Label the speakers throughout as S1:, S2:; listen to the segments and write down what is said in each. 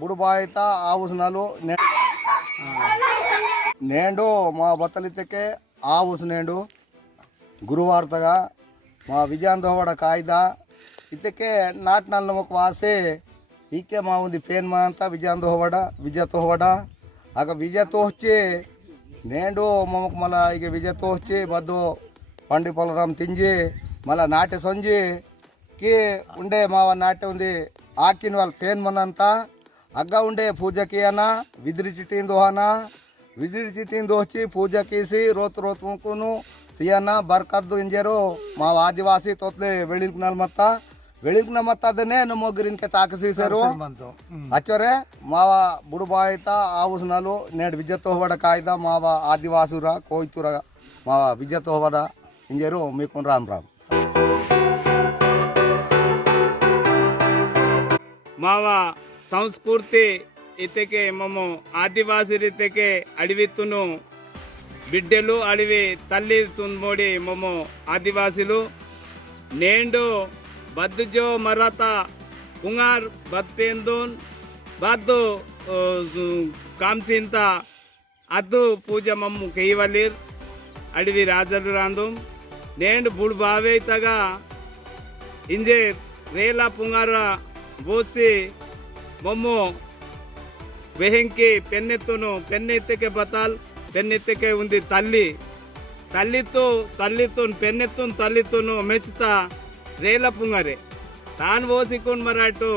S1: బుడుబాయిత ఆవుసనాలు నేండు మా బతలితకే ఆవుసనేండు గురువార్తగా మా విజయాంధవాడ కాయిదా. ఇతకే నాటినాలను ఒక వాసే. ఇకే మా ఉంది పేన్ మా అంతా విజయాంధోవాడ విజయతోహవాడ అక్కడ విజయతో వచ్చి నేండు మమ్మకు మళ్ళా ఇక విజయతో వచ్చి బద్దు పండి పొలరాం తింజి మళ్ళీ నాటి సంజి. పూజకి ఉండే మావ నాటి ఉంది ఆకిన వాళ్ళ పేన్ మనంతా. అగ్గ ఉండే పూజకి అనా విద్రి చిటి దోహనా. విద్రి చిటి దోచి పూజ కీసి రోత రోతుకును సియన్న బర్కద్దు ఇంజరు మా ఆదివాసీ తోతలే వెళ్ళినాలి మొత్త. వెళ్ళిన మత్త అదనే నువ్వు గ్రీన్కి తాకసీసారు అచ్చరే మావ బుడుబాయిత ఆవుసనాలు నేడు విద్యతోహడ కాయిత మావ ఆదివాసురా కోయితురా మా విద్యతోహడ ఇంజరు మీకు రామ్ రామ్.
S2: ಮಾವ ಸಂಸ್ಕೃತಿ ಇತೆಕೆ ಮಮ್ಮ ಆದಿವಾಸಿ ರೀತಿಗೆ ಅಡವಿತ್ತುನು బిడ్డలు అడవి తల్లి తుంబోడి మమ్మ ఆదివాసులు నేండు బద్దుజో మరత కుంగార్ బత్పేందూన్ బద్దు కాంసింత అద్దు పూజ మమ్ము కేవలీర్ అడవి రాజలు రాందు నేండు బుడు బావేతగా ఇంజే రేల పుంగార బోసి మొమ్ము వెహంకి పెన్నెత్తును పెన్నెత్తకే బతాల్ పెన్నెత్తకే ఉంది తల్లి. తల్లితో తల్లితో పెన్నెత్తు తల్లితోను మెచ్చుతా రేల పుంగరే. తాను పోసికొని మరాటు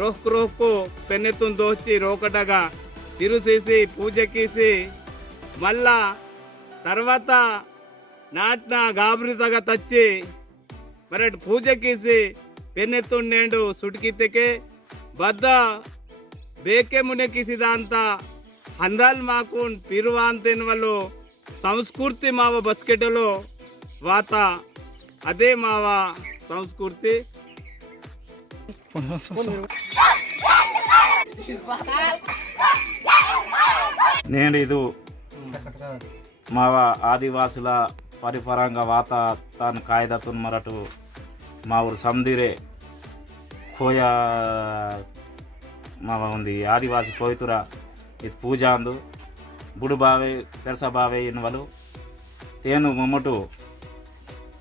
S2: రోహ్కు రోహ్కు పెన్నెత్తును దోచి రోకటగా తిరుసేసి పూజకేసి మళ్ళా తర్వాత నాటిన గాబరితగా తచ్చి మరి పూజకేసి ಪೆನ್ನೆತ್ತುಣ್ಣೇಂಡು ಸುಟುಕಿತ್ತಕ್ಕೆ ಬದ್ದ ಬೇಕೆ ಮುನೆಕಿಸಿದ ಅಂತ ಹಂದಲ್ ಮಾಕುನ್ ಪಿರುವ ಅಂತೇನುವಲ್ಲು ಸಂಸ್ಕೃತಿ ಮಾವ ಬಸ್ಕೆಟಲು ವಾತ ಅದೇ ಮಾವ ಸಂಸ್ಕೃತಿ
S3: నేడు ఇది మా ఆదివాసుల పరిపరంగా వాతావరణ కాయిదతున్ మరటు ಮರಟು మా ఊరు సందిరే కోయ మా ఉంది ఆదివాసి కోయితుర ఇది పూజ అందు బుడు బావే పెరస బావే ఇన్వలు తేను మొమ్మటు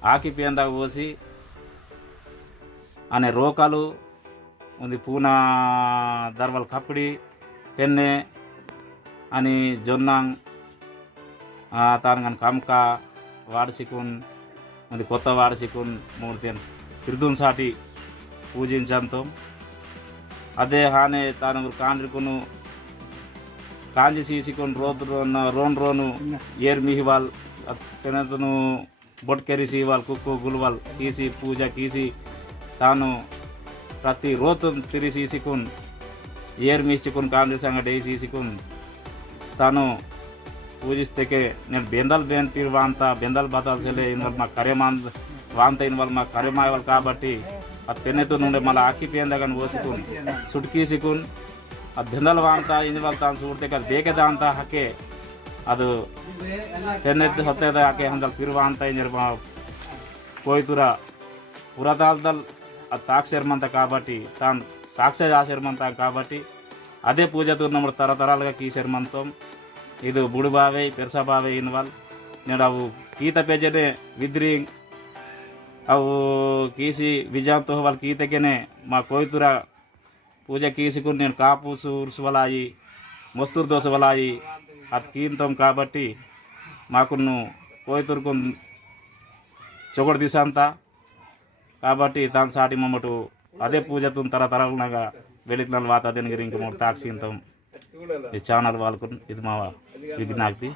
S3: ఆకిపోయిందాక పోసి అనే రోకాలు ఉంది పూనా దర్వల్ కప్పిడి పెన్నె అని జొన్నాంగ్ తాను కానీ కమ్క వాడసికున్ ఉంది కొత్త వాడసికున్ మూర్తి తిరుదున్ సాటి పూజించంతం. అదే హానే తాను కాండ్రికును కాంజి సీసికొని రోతు రోన్ రోను ఏర్ మిహివాల్ తినతను బొట్కెరిసి వాళ్ళ కుక్కు గుల్వాల్ తీసి పూజ కీసి తాను ప్రతి రోతు తిరిసిసికున్ ఏర్ మీసికున్ కాంగ్రెస్ అంగడి సీసికున్ తాను పూజిస్తేకే నేను బెందల్ బెన్ తీరు అంత బెందల్ బతాల్సలే ఇన్వాల్ మా వాంత వాళ్ళు మాకు కరిమాయ వాళ్ళు కాబట్టి ఆ తెన్నెతో నుండి మళ్ళీ ఆకిపోయిందా కానీ పోసుకుని సుట్కీసుకుని ఆ దిందలు వాంత ఇంజ వాళ్ళు చూడితే కదా బేకదాంత హకే అది ಎನ್ನೆತ್ತು ಹೊತ್ತದ హకే ಹಂದಲ್ಲಿ ತಿರುವ ಅಂತ ನಿರ್ಮ ಹೋಯ್ತುರ ಪುರತಾಲ್ದಲ್ಲಿ ಅದು తాక్షర్మంత కాబట్టి తాను సాక్షి ఆశర్మంత కాబట్టి అదే పూజతో నమ్మ తరతరాలుగా కీశర్మంతం ఇది బుడుబావే పెరసబావే ఇన్వాల్ నేను అవు గీత పేజనే విద్రింగ్ ಅವು ಕೀಸಿ ವಿಜಾಂತ వాళ్ళు కీతకేనే మా కోయితుర పూజ కీసుకుని నేను కాపుసు ఉరుసువలాయి మొస్తూరు దోసవలాయి అది కీంతం కాబట్టి మాకును కోయితురుకు చొగడు దిశంతా కాబట్టి దాని సాటి మమ్మటు అదే పూజతో తరతరాలుగా వెళుతున్నాను వాత దీనికి ఇంక మూడు తాక్షింతం ఈ ఛానల్ వాళ్ళకు ఇది మా విజ్ఞాప్తి